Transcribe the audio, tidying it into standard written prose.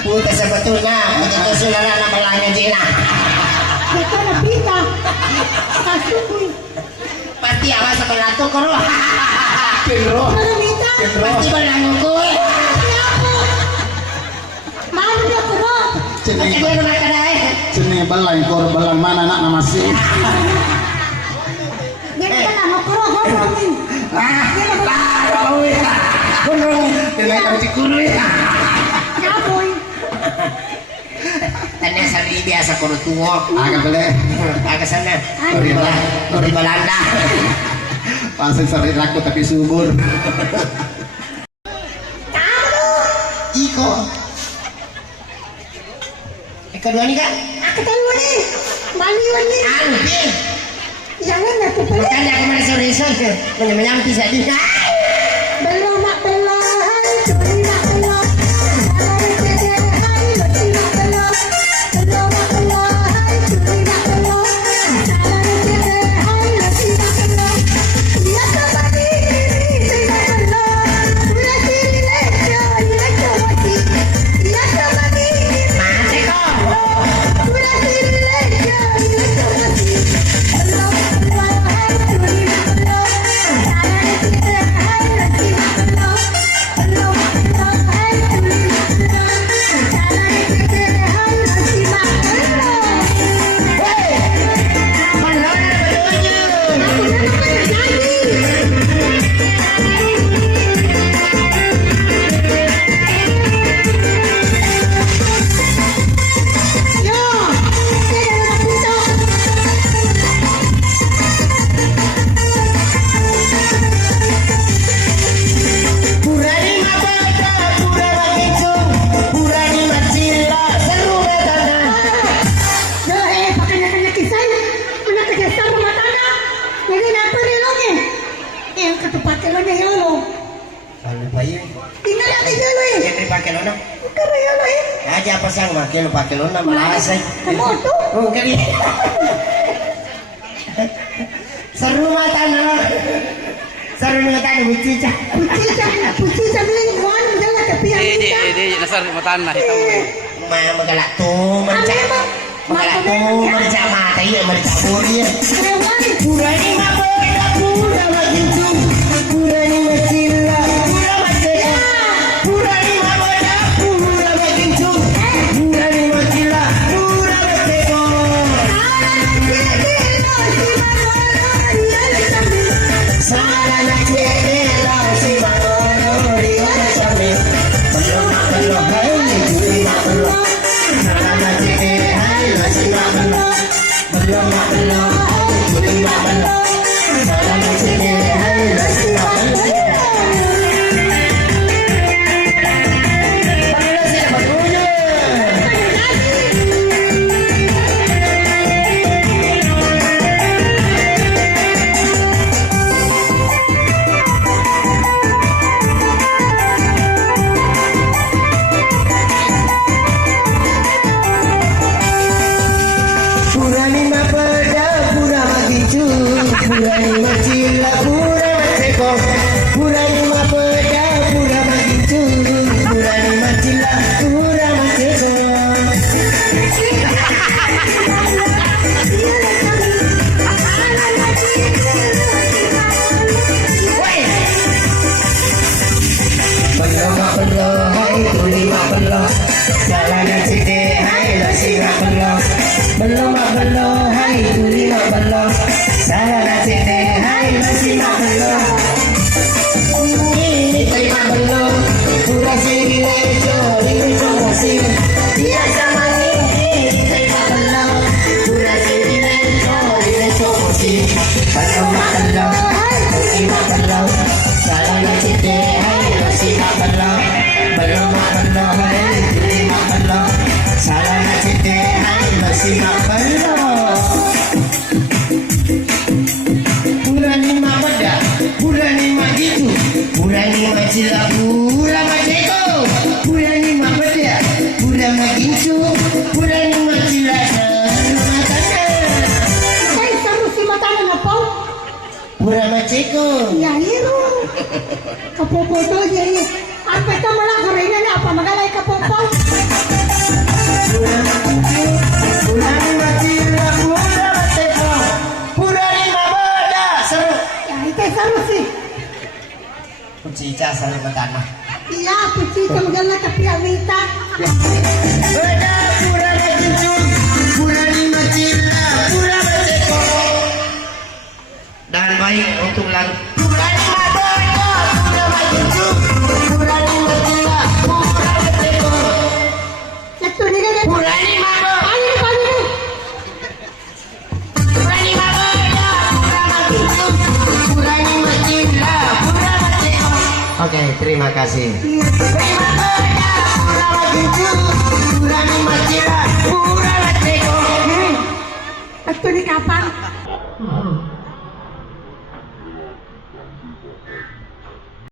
Puta sebetulnya begitu saudara nama belanya Cina. Kita na pita. Kasukoy. Pati awas sa balato ko ro. Kendro. Ano pita? Pati balango ko eh. Maano niya ko ro? Pati ko naman ka na eh. Sini balay kor balang mana nak nama si. Ganyan ka lang ako ro. Gawin. Kenaikan si kuroy. Kapoy. Tanya sa biasa ko tuwo. Agak boleh. Agak sana. Loriba. Lori Balanda. Pasal sari laku tapi subur. Iko. Kedua ni kan? Aku tahu ni. Maliwan ni. Anu pi. Jangan aku pala. Tanya ke mana sore-sore. Menyam-menyam pisah di. Belum nak belum. Curi nak belum. Hai curi hai leci nak belum. Belum nak belum. Hai curi nak belum. Hai curi hai leci nak belum. Ya sama diri tidak belum. Bila diri leco mati. Ya sama diri. Mati ko. Bila diri leco mati. Belum belum hai curi nak belum. Hai curi hai leci nak belum. Belum belum hai curi nak belum. Hai curi hai leci nak belum. Mana betulnya? Purani mabada, pura begitu, purani macila, seru betana. Ano pa yun? Yan pakai lona. Aja apa sang makin pakai lona malasay. Oh kali. Seru mata na. Seru mata ni bucica. Di nasar matan na itaw. Magalak tu merca mata iya merca buri. Purani mabada, pura begitu, purani macila, pura macila. Purani mabada, pura begitu, purani macila, pura begitu. Sana na cedela si manono rio sabe. Belum hai curi nak belum. Sana na cedela hai si manono. Belum hai curi nak belum. Sana na cedela hai si manono. Panggil sih betulnya. Purani mabada, pura begitu, purani macila, pura maceko. Purani mabada, pura begitu, purani macila, pura maceko. Woi. Belum, hai tuli belum. Jalan cide, hai lasi belum. Belum, hai tuli belum. Jalan cide, hai lasi belum. Ini terima belum. Pura sini leco, leco masih. Dia sama ini terima belum. Pura sini leco, leco masih. Belum, terima belum. Jalan cide, hai lasi belum. Belum, hai terima belum. Jalan cide, hai lasi belum. Purani mabada, purani magitu, purani macila, pura maceko. Purani mabada, pura magitu, purani macila, matana. Pura maceko. Ya, hero. Kapopodo jadi. Apa itu malah karena apa Matana. Iya, pucita magala tapi amita. Beda pura majuncung, pura ni macila, pura maceko. Dan baik untuk lagu. Pura ni maboyo, pura majuncung, pura ni macila, pura maceko. Satu ni kan? Pura ni maboyo. Pura ni maboyo, pura majuncung, pura ni macila, pura maceko. Oke, terima kasih. Terima kasih. Pura ni macila, pura maceko. Satu ni kapan?